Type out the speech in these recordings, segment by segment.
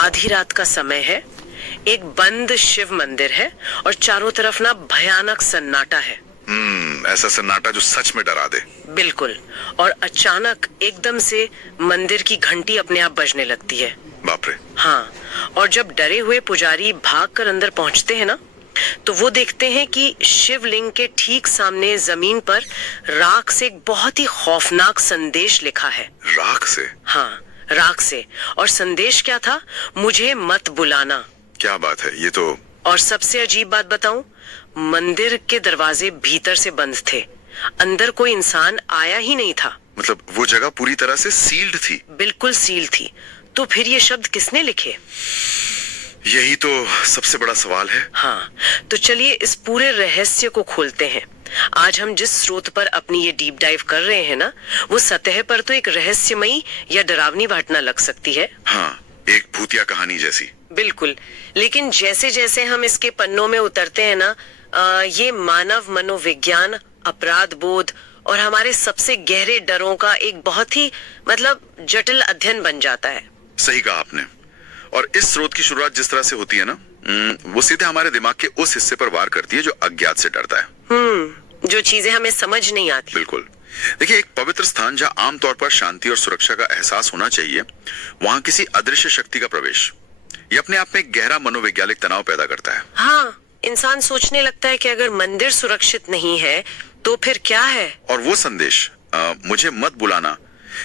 आधी रात का समय है, एक बंद शिव मंदिर है और चारों तरफ ना भयानक सन्नाटा है। ऐसा सन्नाटा जो सच में डरा दे। बिल्कुल। और अचानक एकदम से मंदिर की घंटी अपने आप बजने लगती है। बाप रे। हाँ, और जब डरे हुए पुजारी भागकर अंदर पहुंचते हैं ना, तो वो देखते हैं कि शिवलिंग के ठीक सामने जमीन पर राख से एक बहुत ही खौफनाक संदेश लिखा है। राख से? हाँ, राख से। और संदेश क्या था? मुझे मत बुलाना। क्या बात है ये तो। और सबसे अजीब बात बताऊं, मंदिर के दरवाजे भीतर से बंद थे, अंदर कोई इंसान आया ही नहीं था। मतलब वो जगह पूरी तरह से सील्ड थी? बिल्कुल सील थी। तो फिर ये शब्द किसने लिखे? यही तो सबसे बड़ा सवाल है। हाँ, तो चलिए इस पूरे रहस्य को खोलते हैं। आज हम जिस स्रोत पर अपनी ये डीप डाइव कर रहे हैं ना, वो सतह पर तो एक रहस्यमयी या डरावनी घटना लग सकती है। हाँ, एक भूतिया कहानी जैसी। बिल्कुल। लेकिन जैसे जैसे हम इसके पन्नों में उतरते हैं ना, ये मानव मनोविज्ञान, अपराध बोध और हमारे सबसे गहरे डरों का एक बहुत ही जटिल अध्ययन बन जाता है। सही कहा आपने। और इस स्रोत की शुरुआत जिस तरह से होती है ना, वो सीधे हमारे दिमाग के उस हिस्से पर वार करती है जो अज्ञात से डरता है। जो चीजें हमें समझ नहीं आती। बिल्कुल। देखिए, एक पवित्र स्थान जहां आमतौर पर शांति और सुरक्षा का एहसास होना चाहिए, वहां किसी अदृश्य शक्ति का प्रवेश ये अपने आप में एक गहरा मनोवैज्ञानिक तनाव पैदा करता है। हाँ, इंसान सोचने लगता है कि अगर मंदिर सुरक्षित नहीं है तो फिर क्या है? और वो संदेश, मुझे मत बुलाना,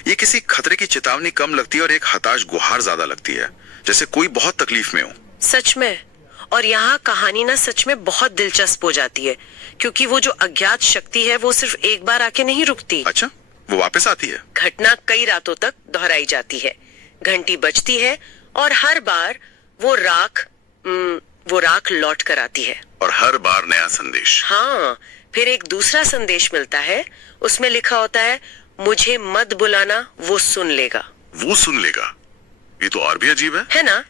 ये किसी खतरे की चेतावनी कम लगती है और एक हताश गुहार ज्यादा लगती है, जैसे कोई बहुत तकलीफ में हो। सच में। और यहाँ कहानी ना सच में बहुत दिलचस्प हो जाती है, क्योंकि वो जो अज्ञात शक्ति है वो सिर्फ एक बार आके नहीं रुकती। अच्छा, वो वापस आती है? घटना कई रातों तक दोहराई जाती है, घंटी बजती है और हर बार वो राख लौट कर आती है। और हर बार नया संदेश। हाँ, फिर एक दूसरा संदेश मिलता है, उसमें लिखा होता है, मुझे मत बुलाना, वो सुन लेगा। वो सुन लेगा? ये तो और भी अजीब है ना?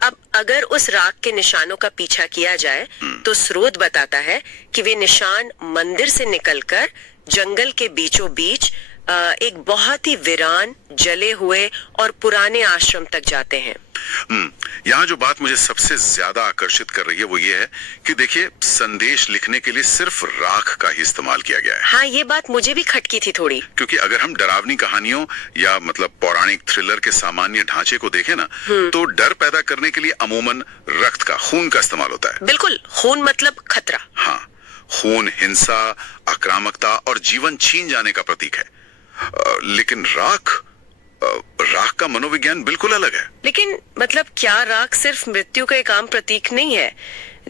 अब अगर उस राख के निशानों का पीछा किया जाए तो स्रोत बताता है कि वे निशान मंदिर से निकलकर जंगल के बीचों बीच एक बहुत ही वीरान, जले हुए और पुराने आश्रम तक जाते हैं। यहाँ जो बात मुझे सबसे ज्यादा आकर्षित कर रही है वो ये है कि देखिए, संदेश लिखने के लिए सिर्फ राख का ही इस्तेमाल किया गया है। हाँ, ये बात मुझे भी खटकी थी थोड़ी। क्योंकि अगर हम डरावनी कहानियों या पौराणिक थ्रिलर के सामान्य ढांचे को देखें ना, तो डर पैदा करने के लिए अमूमन रक्त का, खून का इस्तेमाल होता है। बिल्कुल, खून मतलब खतरा। हाँ, खून हिंसा, आक्रामकता और जीवन छीन जाने का प्रतीक है। लेकिन राख का मनोविज्ञान बिल्कुल अलग है। लेकिन क्या राख सिर्फ मृत्यु का एक आम प्रतीक नहीं है?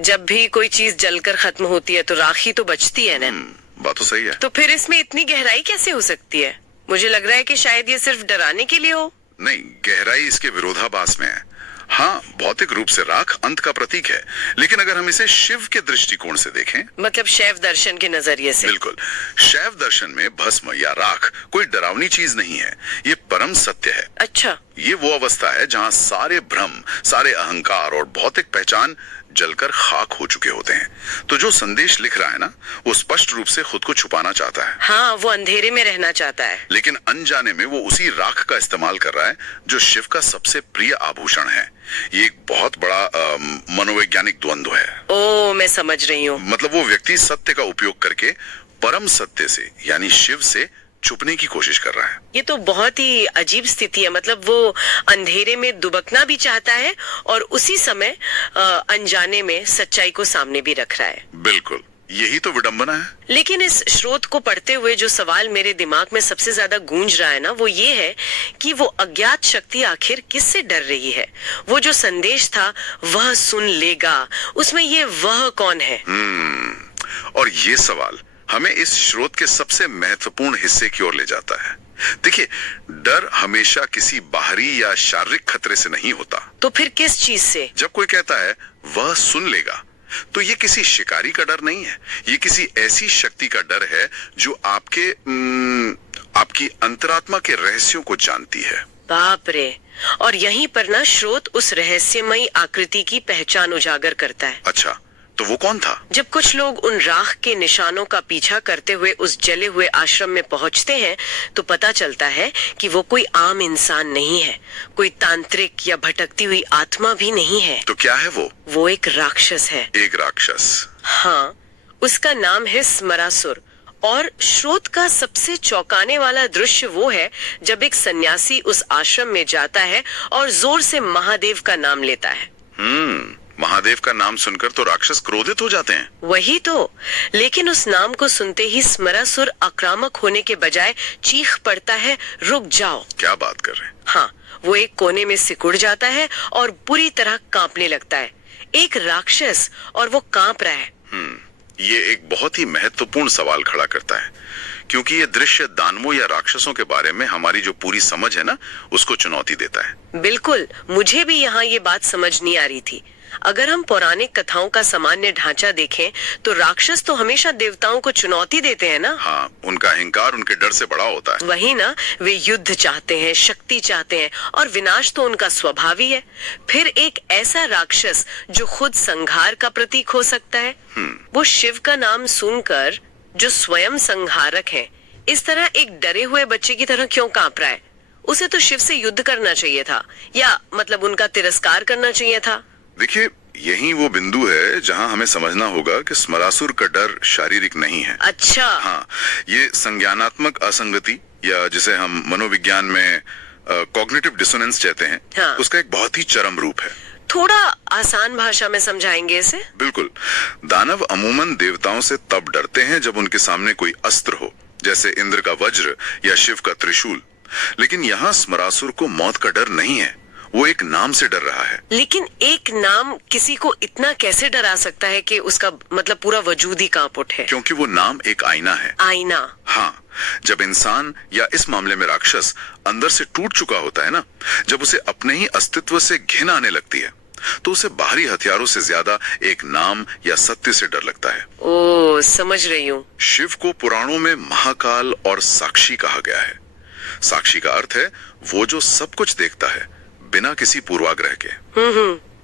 जब भी कोई चीज जलकर खत्म होती है तो राख ही तो बचती है ना। बात तो सही है। तो फिर इसमें इतनी गहराई कैसे हो सकती है? मुझे लग रहा है कि शायद ये सिर्फ डराने के लिए हो। नहीं, गहराई इसके विरोधाभास में है। हाँ, भौतिक रूप से राख अंत का प्रतीक है, लेकिन अगर हम इसे शिव के दृष्टिकोण से देखें, शैव दर्शन के नजरिए से। बिल्कुल। शैव दर्शन में भस्म या राख कोई डरावनी चीज नहीं है, ये परम सत्य है। अच्छा। ये वो अवस्था है जहाँ सारे भ्रम, सारे अहंकार और भौतिक पहचान जलकर खाक हो चुके होते हैं। तो जो संदेश लिख रहा है ना, वो स्पष्ट रूप से खुद को छुपाना चाहता है। हाँ, वो अंधेरे में रहना चाहता है, लेकिन अनजाने में वो उसी राख का इस्तेमाल कर रहा है जो शिव का सबसे प्रिय आभूषण है। ये एक बहुत बड़ा मनोवैज्ञानिक द्वंद्व है। ओ, मैं समझ रही हूँ। वो व्यक्ति सत्य का उपयोग करके परम सत्य से, यानी शिव से छुपने की कोशिश कर रहा है। ये तो बहुत ही अजीब स्थिति है। वो अंधेरे में दुबकना भी चाहता है और उसी समय अनजाने में सच्चाई को सामने भी रख रहा है। बिल्कुल, यही तो विडंबना है। लेकिन इस स्रोत को पढ़ते हुए जो सवाल मेरे दिमाग में सबसे ज्यादा गूंज रहा है ना, वो ये है कि वो अज्ञात शक्ति आखिर किससे डर रही है? वो जो संदेश था, वह सुन लेगा, उसमें ये वह कौन है? और ये सवाल हमें इस स्रोत के सबसे महत्वपूर्ण हिस्से की ओर ले जाता है। देखिए, डर हमेशा किसी बाहरी या शारीरिक खतरे से नहीं होता। तो फिर किस चीज से? जब कोई कहता है वह सुन लेगा, तो ये किसी शिकारी का डर नहीं है, ये किसी ऐसी शक्ति का डर है जो आपकी अंतरात्मा के रहस्यों को जानती है। बाप रे। और यहीं पर ना स्रोत उस रहस्यमयी आकृति की पहचान उजागर करता है। अच्छा, तो वो कौन था? जब कुछ लोग उन राख के निशानों का पीछा करते हुए उस जले हुए आश्रम में पहुंचते हैं तो पता चलता है कि वो कोई आम इंसान नहीं है, कोई तांत्रिक या भटकती हुई आत्मा भी नहीं है। तो क्या है वो? वो एक राक्षस है। एक राक्षस? हाँ, उसका नाम है स्मरासुर। और श्रोत का सबसे चौंकाने वाला दृश्य वो है जब एक सन्यासी उस आश्रम में जाता है और जोर से महादेव का नाम लेता है। महादेव का नाम सुनकर तो राक्षस क्रोधित हो जाते हैं। वही तो, लेकिन उस नाम को सुनते ही स्मरासुर आक्रामक होने के बजाय चीख पड़ता है, रुक जाओ। क्या बात कर रहे हैं? हाँ, वो एक कोने में सिकुड़ जाता है और बुरी तरह कांपने लगता है। एक राक्षस और वो कांप रहा है। ये एक बहुत ही महत्वपूर्ण सवाल खड़ा करता है, क्योंकि ये दृश्य दानवों या राक्षसों के बारे में हमारी जो पूरी समझ है ना, उसको चुनौती देता है। बिल्कुल, मुझे भी यहाँ ये बात समझ नहीं आ रही थी। अगर हम पौराणिक कथाओं का सामान्य ढांचा देखें तो राक्षस तो हमेशा देवताओं को चुनौती देते हैं ना। हाँ, उनका अहंकार उनके डर से बड़ा होता है। वही ना, वे युद्ध चाहते हैं, शक्ति चाहते हैं और विनाश तो उनका स्वभाव ही है। फिर एक ऐसा राक्षस जो खुद संहार का प्रतीक हो सकता है, वो शिव का नाम सुनकर जो स्वयं संहारक है, इस तरह एक डरे हुए बच्चे की तरह क्यों कांप रहा है? उसे तो शिव से युद्ध करना चाहिए था, या मतलब उनका तिरस्कार करना चाहिए था। देखिए, यही वो बिंदु है जहां हमें समझना होगा कि स्मरासुर का डर शारीरिक नहीं है। अच्छा। हाँ, ये संज्ञानात्मक असंगति या जिसे हम मनोविज्ञान में कॉग्निटिव डिसोनेंस कहते हैं, हाँ। उसका एक बहुत ही चरम रूप है। थोड़ा आसान भाषा में समझाएंगे इसे? बिल्कुल। दानव अमूमन देवताओं से तब डरते हैं जब उनके सामने कोई अस्त्र हो, जैसे इंद्र का वज्र या शिव का त्रिशूल। लेकिन यहाँ स्मरासुर को मौत का डर नहीं है, वो एक नाम से डर रहा है। लेकिन एक नाम किसी को इतना कैसे डरा सकता है कि उसका मतलब पूरा वजूद ही कांप उठे? क्योंकि वो नाम एक आईना है। आईना? हाँ, जब इंसान या इस मामले में राक्षस अंदर से टूट चुका होता है ना, जब उसे अपने ही अस्तित्व से घिन आने लगती है, तो उसे बाहरी हथियारों से ज्यादा एक नाम या सत्य से डर लगता है। ओ, समझ रही हूँ। शिव को पुराणों में महाकाल और साक्षी कहा गया है। साक्षी का अर्थ है वो जो सब कुछ देखता है बिना किसी पूर्वाग्रह के।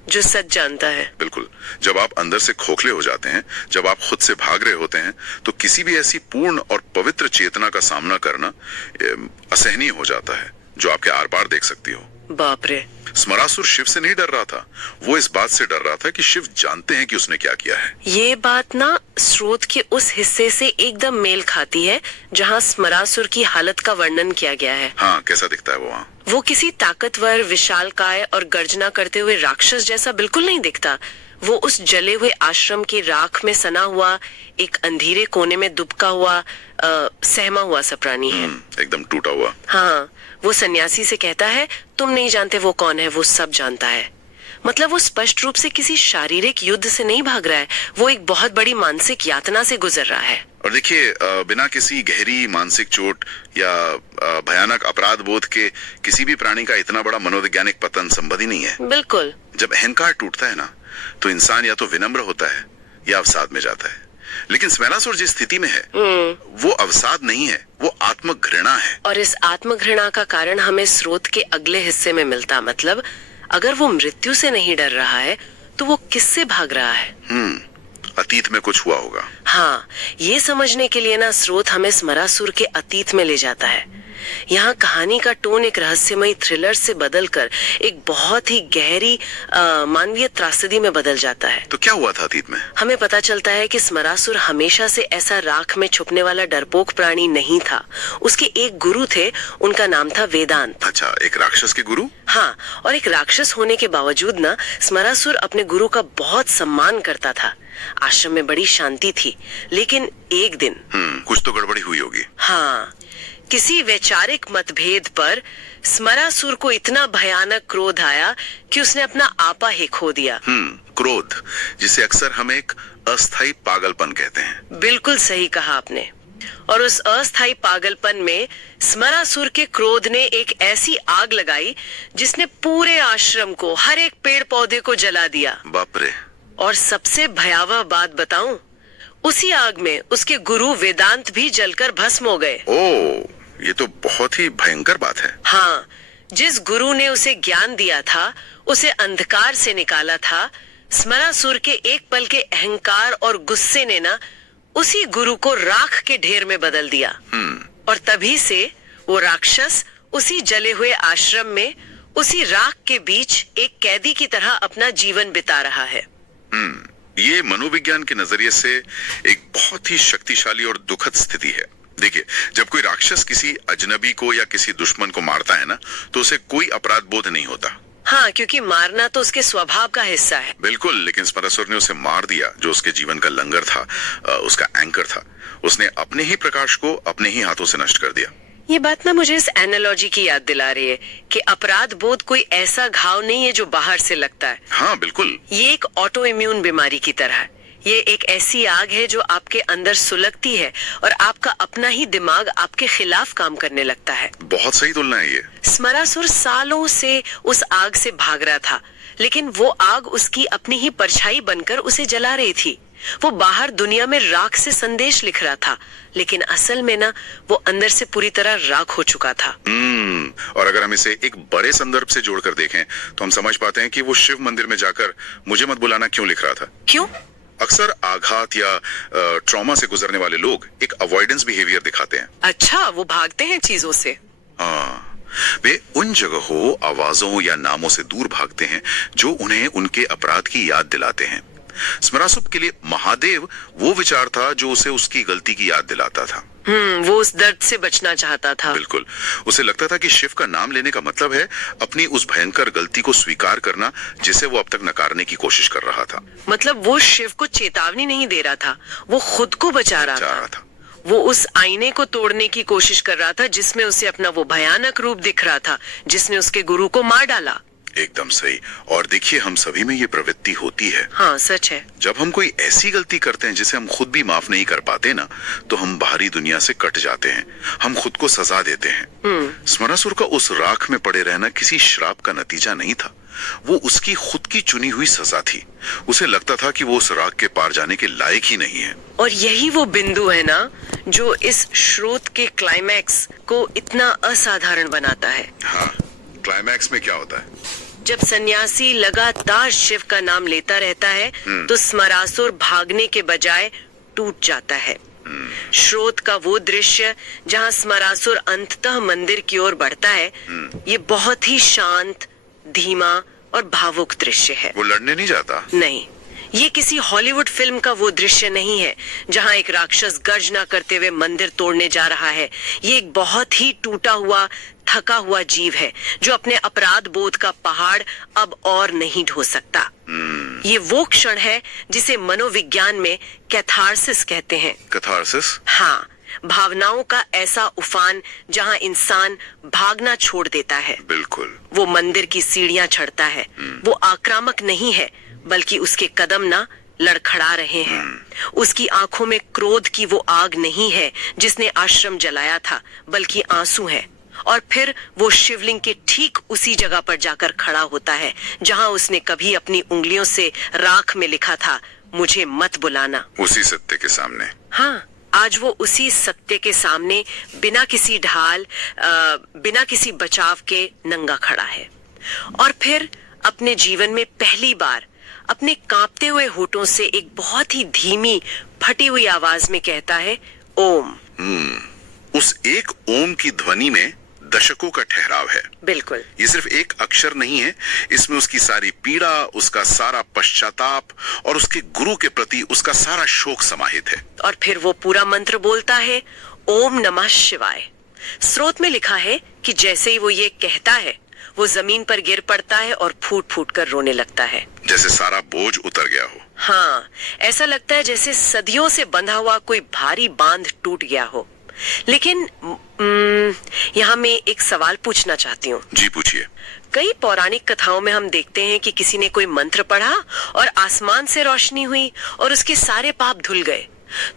जो सच जानता है। बिल्कुल। जब आप अंदर से खोखले हो जाते हैं, जब आप खुद से भाग रहे होते हैं, तो किसी भी ऐसी पूर्ण और पवित्र चेतना का सामना करना असहनीय हो जाता है जो आपके आर पार देख सकती हो। बाप रे। स्मरासुर शिव से नहीं डर रहा था, वो इस बात से डर रहा था कि शिव जानते हैं कि उसने क्या किया है। ये बात ना स्रोत के उस हिस्से से एकदम मेल खाती है जहाँ स्मरासुर की हालत का वर्णन किया गया है। हाँ, कैसा दिखता है वो वहाँ? वो किसी ताकतवर, विशालकाय और गर्जना करते हुए राक्षस जैसा बिल्कुल नहीं दिखता। वो उस जले हुए आश्रम की राख में सना हुआ एक अंधेरे कोने में दुबका हुआ सहमा हुआ सा प्राणी है। एकदम टूटा हुआ। हाँ, वो सन्यासी से कहता है, तुम नहीं जानते वो कौन है, वो सब जानता है। मतलब वो स्पष्ट रूप से किसी शारीरिक युद्ध से नहीं भाग रहा है, वो एक बहुत बड़ी मानसिक यातना से गुजर रहा है। और देखिए, बिना किसी गहरी मानसिक चोट या भयानक अपराध बोध के किसी भी प्राणी का इतना बड़ा मनोवैज्ञानिक पतन संभव ही नहीं है। बिल्कुल। जब अहंकार टूटता है ना, तो इंसान या तो विनम्र होता है या अवसाद में जाता है। लेकिन स्मरासुर जिस स्थिति में है, वो अवसाद नहीं है, वो आत्मघृणा है। और इस आत्मघृणा का कारण हमें स्रोत के अगले हिस्से में मिलता। मतलब अगर वो मृत्यु से नहीं डर रहा है तो वो किससे भाग रहा है? अतीत में कुछ हुआ होगा। हाँ, ये समझने के लिए ना स्रोत हमें स्मरासुर के अतीत में ले जाता है। यहाँ कहानी का टोन एक रहस्यमयी थ्रिलर से बदलकर एक बहुत ही गहरी मानवीय त्रासदी में बदल जाता है। तो क्या हुआ था अतीत में? हमें पता चलता है कि स्मरासुर हमेशा से ऐसा राख में छुपने वाला डरपोक प्राणी नहीं था। उसके एक गुरु थे, उनका नाम था वेदांत। अच्छा, एक राक्षस के गुरु? हाँ, और एक राक्षस होने के बावजूद ना स्मरासुर अपने गुरु का बहुत सम्मान करता था। आश्रम में बड़ी शांति थी, लेकिन एक दिन कुछ तो गड़बड़ी हुई होगी। हाँ, किसी वैचारिक मतभेद पर स्मरासुर को इतना भयानक क्रोध आया कि उसने अपना आपा ही खो दिया। क्रोध, जिसे अक्सर हम एक अस्थायी पागलपन कहते हैं। बिल्कुल सही कहा आपने। और उस अस्थायी पागलपन में स्मरासुर के क्रोध ने एक ऐसी आग लगाई जिसने पूरे आश्रम को, हर एक पेड़ पौधे को जला दिया। बाप रे। और सबसे भयावह बात बताऊं, उसी आग में उसके गुरु वेदांत भी जलकर भस्म हो गए। ओह, ये तो बहुत ही भयंकर बात है। हाँ, जिस गुरु ने उसे ज्ञान दिया था, उसे अंधकार से निकाला था, स्मरासुर के एक पल के अहंकार और गुस्से ने ना उसी गुरु को राख के ढेर में बदल दिया। और तभी से वो राक्षस उसी जले हुए आश्रम में उसी राख के बीच एक कैदी की तरह अपना जीवन बिता रहा है। ये मनोविज्ञान के नजरिए से एक बहुत ही शक्तिशाली और दुखद स्थिति है। देखिए, जब कोई राक्षस किसी अजनबी को या किसी दुश्मन को मारता है ना, तो उसे कोई अपराध बोध नहीं होता। हाँ, क्योंकि मारना तो उसके स्वभाव का हिस्सा है। बिल्कुल, लेकिन स्मरासुर ने उसे मार दिया जो उसके जीवन का लंगर था, उसका एंकर था। उसने अपने ही प्रकाश को अपने ही हाथों से नष्ट कर दिया। ये बात ना मुझे इस एनालॉजी की याद दिला रही है कि अपराध बोध कोई ऐसा घाव नहीं है जो बाहर से लगता है। हाँ बिल्कुल, ये एक ऑटो इम्यून बीमारी की तरह है। ये एक ऐसी आग है जो आपके अंदर सुलगती है और आपका अपना ही दिमाग आपके खिलाफ काम करने लगता है। बहुत सही तुलना है ये। स्मरासुर सालों से उस आग से भाग रहा था, लेकिन वो आग उसकी अपनी ही परछाई बनकर उसे जला रही थी। वो बाहर दुनिया में राख से संदेश लिख रहा था, लेकिन असल में ना वो अंदर से पूरी तरह राख हो चुका था। और अगर हम इसे एक बड़े संदर्भ से जोड़कर देखें तो हम समझ पाते हैं कि वो शिव मंदिर में जाकर मुझे मत बुलाना क्यों लिख रहा था। क्यों? अक्सर आघात या ट्रॉमा से गुजरने वाले लोग एक अवॉइडेंस बिहेवियर दिखाते हैं। अच्छा, वो भागते हैं चीजों से। हाँ, वे उन जगहों, आवाजों या नामों से दूर भागते हैं जो उन्हें उनके अपराध की याद दिलाते हैं। स्मरासुर के लिए महादेव वो विचार था जो उसे उसकी गलती की याद दिलाता था। वो उस दर्द से बचना चाहता था। बिल्कुल, उसे लगता था कि शिव का नाम लेने का मतलब है अपनी उस भयंकर गलती को स्वीकार करना जिसे वो अब तक नकारने की कोशिश कर रहा था। मतलब वो शिव को चेतावनी नहीं दे रहा था, वो खुद को बचा रहा था। वो उस आईने को तोड़ने की कोशिश कर रहा था जिसमें उसे अपना वो भयानक रूप दिख रहा था जिसने उसके गुरु को मार डाला। एकदम सही। और देखिए, हम सभी में ये प्रवृत्ति होती है। हाँ, सच है। जब हम कोई ऐसी गलती करते हैं जिसे हम खुद भी माफ नहीं कर पाते ना, तो हम बाहरी दुनिया से कट जाते हैं, हम खुद को सजा देते हैं। स्मरासुर का उस राख में पड़े रहना किसी श्राप का नतीजा नहीं था, वो उसकी खुद की चुनी हुई सजा थी। उसे लगता था कि वो उस राख के पार जाने के लायक ही नहीं है। और यही वो बिंदु है ना जो इस स्रोत के क्लाइमैक्स को इतना असाधारण बनाता है। हाँ, क्लाइमैक्स में क्या होता है? जब सन्यासी लगातार शिव का नाम लेता रहता है तो स्मरासुर भागने के बजाय टूट जाता है। स्रोत का वो दृश्य जहाँ स्मरासुर अंततः मंदिर की ओर बढ़ता है, ये बहुत ही शांत, धीमा और भावुक दृश्य है। वो लड़ने नहीं जाता। नहीं, ये किसी हॉलीवुड फिल्म का वो दृश्य नहीं है जहां एक राक्षस गर्जना करते हुए मंदिर तोड़ने जा रहा है। ये एक बहुत ही टूटा हुआ, थका हुआ जीव है जो अपने अपराध बोध का पहाड़ अब और नहीं ढो सकता। ये वो क्षण है जिसे मनोविज्ञान में कैथारसिस कहते हैं। कैथारसिस? हाँ, भावनाओं का ऐसा उफान जहां इंसान भागना छोड़ देता है। बिल्कुल। वो मंदिर की सीढ़ियां चढ़ता है। वो आक्रामक नहीं है, बल्कि उसके कदम ना लड़खड़ा रहे हैं। उसकी आंखों में क्रोध की वो आग नहीं है जिसने आश्रम जलाया था, बल्कि आंसू है। और फिर वो शिवलिंग के ठीक उसी जगह पर जाकर खड़ा होता है जहां उसने कभी अपनी उंगलियों से राख में लिखा था, मुझे मत बुलाना। उसी सत्य के सामने। हाँ, आज वो उसी सत्य के सामने बिना किसी ढाल, बिना किसी बचाव के नंगा खड़ा है। और फिर अपने जीवन में पहली बार अपने कांपते हुए होठों से एक बहुत ही धीमी, फटी हुई आवाज में कहता है, ओम। उस एक ओम की ध्वनि में दशकों का ठहराव है। बिल्कुल। ये सिर्फ एक अक्षर नहीं है, इसमें उसकी सारी पीड़ा, उसका सारा पश्चाताप और उसके गुरु के प्रति उसका सारा शोक समाहित है। और फिर वो पूरा मंत्र बोलता है, ओम नमः शिवाय। स्रोत में लिखा है कि जैसे ही वो ये कहता है, वो जमीन पर गिर पड़ता है और फूट फूट कर रोने लगता है, जैसे सारा बोझ उतर गया हो। हाँ, ऐसा लगता है जैसे सदियों से बंधा हुआ कोई भारी बांध टूट गया हो। लेकिन यहाँ मैं एक सवाल पूछना चाहती हूँ। जी पूछिए। कई पौराणिक कथाओं में हम देखते हैं कि किसी ने कोई मंत्र पढ़ा और आसमान से रोशनी हुई और उसके सारे पाप धुल गए।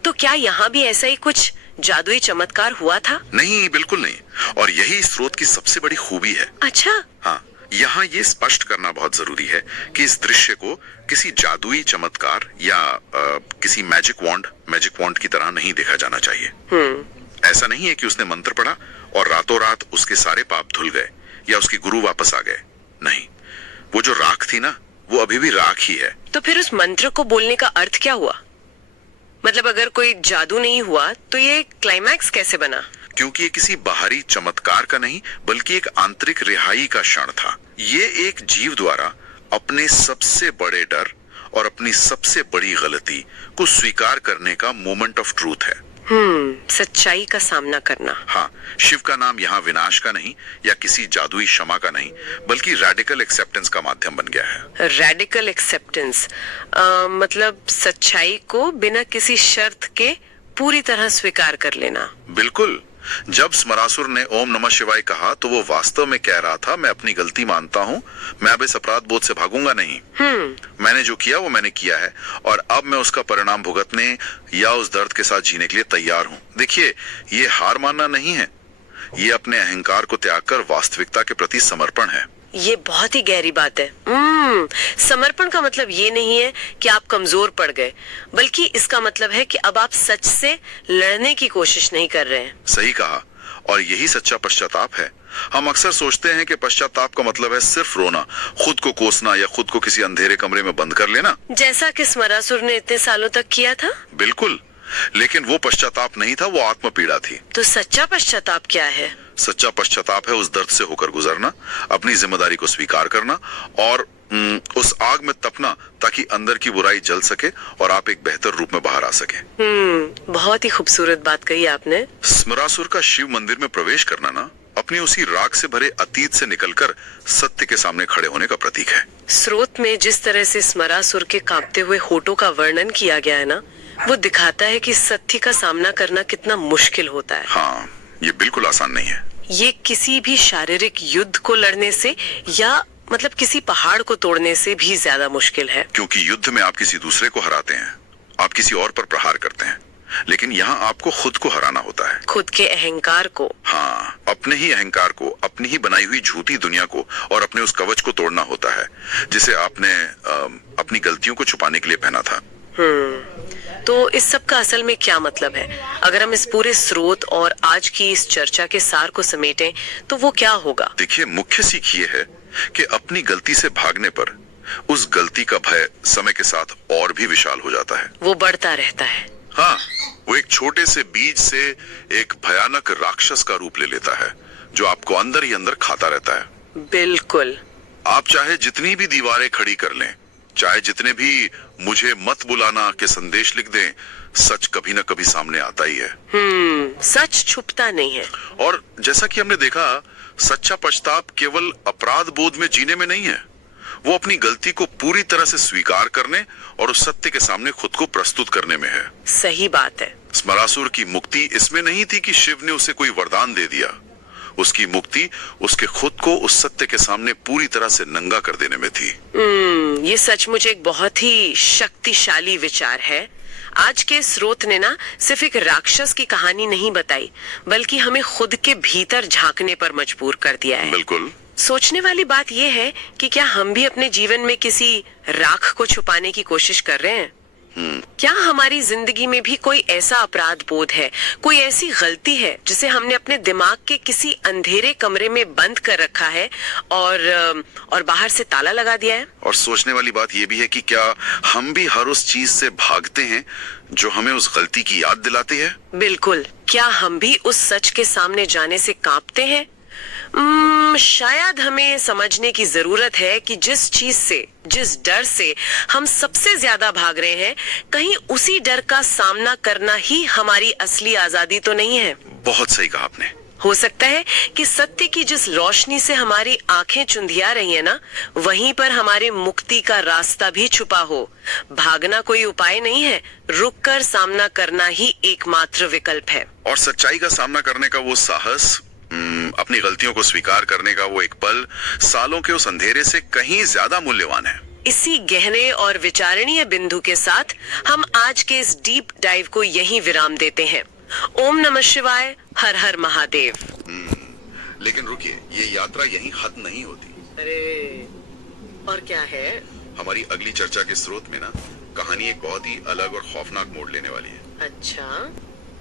तो क्या यहाँ भी ऐसा ही कुछ जादुई चमत्कार हुआ था? नहीं, बिल्कुल नहीं। और यही स्रोत की सबसे बड़ी खूबी है। अच्छा। हाँ, यहाँ ये स्पष्ट करना बहुत जरूरी है कि इस दृश्य को किसी जादुई चमत्कार या किसी मैजिक वॉन्ड की तरह नहीं देखा जाना चाहिए। ऐसा नहीं है कि उसने मंत्र पढ़ा और रातों रात उसके सारे पाप धुल गए या उसके गुरु वापस आ गए। नहीं, वो जो राख थी ना, वो अभी भी राख ही है। तो फिर उस मंत्र को बोलने का अर्थ क्या हुआ? मतलब अगर कोई जादू नहीं हुआ तो ये क्लाइमैक्स कैसे बना? क्योंकि ये किसी बाहरी चमत्कार का नहीं बल्कि एक आंतरिक रिहाई का क्षण था। ये एक जीव द्वारा अपने सबसे बड़े डर और अपनी सबसे बड़ी गलती को स्वीकार करने का मोमेंट ऑफ ट्रूथ है। सच्चाई का सामना करना। हाँ, शिव का नाम यहाँ विनाश का नहीं या किसी जादुई क्षमा का नहीं बल्कि रेडिकल एक्सेप्टेंस का माध्यम बन गया है। रेडिकल एक्सेप्टेंस मतलब सच्चाई को बिना किसी शर्त के पूरी तरह स्वीकार कर लेना। बिल्कुल। जब स्मरासुर ने ओम नमः शिवाय कहा तो वो वास्तव में कह रहा था, मैं अपनी गलती मानता हूँ, मैं अब इस अपराध बोध से भागूंगा नहीं। मैंने जो किया वो मैंने किया है और अब मैं उसका परिणाम भुगतने या उस दर्द के साथ जीने के लिए तैयार हूँ। देखिए, ये हार मानना नहीं है, ये अपने अहंकार को त्याग कर वास्तविकता के प्रति समर्पण है। ये बहुत ही गहरी बात है। समर्पण का मतलब ये नहीं है कि आप कमजोर पड़ गए, बल्कि इसका मतलब है कि अब आप सच से लड़ने की कोशिश नहीं कर रहे हैं। सही कहा, और यही सच्चा पश्चाताप है। हम अक्सर सोचते हैं कि पश्चाताप का मतलब है सिर्फ रोना, खुद को कोसना या खुद को किसी अंधेरे कमरे में बंद कर लेना, जैसा कि स्मरासुर ने इतने सालों तक किया था। बिल्कुल, लेकिन वो पश्चाताप नहीं था, वो आत्म पीड़ा थी। तो सच्चा पश्चाताप क्या है? सच्चा पश्चाताप है उस दर्द से होकर गुजरना, अपनी जिम्मेदारी को स्वीकार करना और उस आग में तपना ताकि अंदर की बुराई जल सके और आप एक बेहतर रूप में बाहर आ सके। बहुत ही खूबसूरत बात कही आपने। स्मरासुर का शिव मंदिर में प्रवेश करना ना अपनी उसी राख से भरे अतीत से निकलकर सत्य के सामने खड़े होने का प्रतीक है। स्रोत में जिस तरह से स्मरासुर के कांपते हुए होठों का वर्णन किया गया है ना, वो दिखाता है कि सत्य का सामना करना कितना मुश्किल होता है। हाँ, ये बिल्कुल आसान नहीं है। ये किसी भी शारीरिक युद्ध को लड़ने से या मतलब किसी पहाड़ को तोड़ने से भी ज्यादा मुश्किल है। क्योंकि युद्ध में आप किसी दूसरे को हराते हैं, आप किसी और पर प्रहार करते हैं, लेकिन यहाँ आपको खुद को हराना होता है। खुद के अहंकार को। हाँ, अपने ही अहंकार को, अपनी ही बनाई हुई झूठी दुनिया को और अपने उस कवच को तोड़ना होता है जिसे आपने अपनी गलतियों को छुपाने के लिए पहना था। तो इस सब का असल में क्या मतलब है? अगर हम इस पूरे स्रोत और आज की इस चर्चा के सार को समेटें तो वो क्या होगा? देखिए, मुख्य सीख ये है कि अपनी गलती से भागने पर उस गलती का भय समय के साथ और भी विशाल हो जाता है। वो बढ़ता रहता है। हाँ, वो एक छोटे से बीज से एक भयानक राक्षस का रूप ले लेता है जो आपको अंदर ही अंदर खाता रहता है। बिल्कुल। आप चाहे जितनी भी दीवारें खड़ी कर लें, चाहे जितने भी मुझे मत बुलाना के संदेश लिख दें, सच कभी ना कभी सामने आता ही है। सच छुपता नहीं है। और जैसा कि हमने देखा, सच्चा पश्चाताप केवल अपराध बोध में जीने में नहीं है, वो अपनी गलती को पूरी तरह से स्वीकार करने और उस सत्य के सामने खुद को प्रस्तुत करने में है। सही बात है। स्मरासुर की मुक्ति इसमें नहीं थी कि शिव ने उसे कोई वरदान दे दिया, उसकी मुक्ति उसके खुद को उस सत्य के सामने पूरी तरह से नंगा कर देने में थी। ये सचमुच एक बहुत ही शक्तिशाली विचार है। आज के स्रोत ने ना सिर्फ एक राक्षस की कहानी नहीं बताई, बल्कि हमें खुद के भीतर झांकने पर मजबूर कर दिया है। बिल्कुल। सोचने वाली बात यह है कि क्या हम भी अपने जीवन में किसी राख को छुपाने की कोशिश कर रहे हैं? क्या हमारी जिंदगी में भी कोई ऐसा अपराध बोध है, कोई ऐसी गलती है जिसे हमने अपने दिमाग के किसी अंधेरे कमरे में बंद कर रखा है और बाहर से ताला लगा दिया है? और सोचने वाली बात यह भी है कि क्या हम भी हर उस चीज से भागते हैं जो हमें उस गलती की याद दिलाती है? बिल्कुल। क्या हम भी उस सच के सामने जाने से कांपते हैं? शायद हमें समझने की जरूरत है कि जिस चीज से, जिस डर से हम सबसे ज्यादा भाग रहे हैं, कहीं उसी डर का सामना करना ही हमारी असली आजादी तो नहीं है। बहुत सही कहा आपने। हो सकता है कि सत्य की जिस रोशनी से हमारी आंखें चुंधिया रही है ना, वहीं पर हमारी मुक्ति का रास्ता भी छुपा हो। भागना कोई उपाय नहीं है, रुककर सामना करना ही एकमात्र विकल्प है। और सच्चाई का सामना करने का वो साहस, अपनी गलतियों को स्वीकार करने का वो एक पल, सालों के उस अंधेरे से कहीं ज्यादा मूल्यवान है। इसी गहरे और विचारणीय बिंदु के साथ हम आज के इस डीप डाइव को यहीं विराम देते हैं। ओम नमः शिवाय, हर हर महादेव। लेकिन रुकिए, ये यात्रा यहीं खत्म नहीं होती। अरे, और क्या है? हमारी अगली चर्चा के स्रोत में ना कहानी एक बहुत ही अलग और खौफनाक मोड़ लेने वाली है। अच्छा।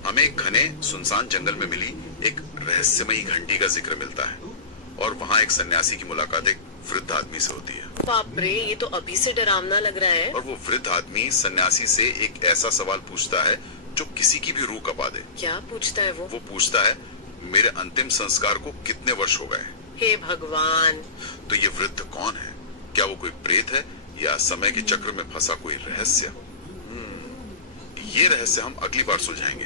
हमें एक घने सुनसान जंगल में मिली एक रहस्यमयी घंटी का जिक्र मिलता है और वहां एक सन्यासी की मुलाकात एक वृद्ध आदमी से होती है। बाप रे, ये तो अभी से डरावना लग रहा है। और वो वृद्ध आदमी सन्यासी से एक ऐसा सवाल पूछता है जो किसी की भी रूह कपा दे। क्या पूछता है वो? वो पूछता है, मेरे अंतिम संस्कार को कितने वर्ष हो गए? हे भगवान। तो ये वृद्ध कौन है? क्या वो कोई प्रेत है या समय के चक्र में फंसा कोई रहस्य? ये रहस्य हम अगली बार सुलझाएंगे।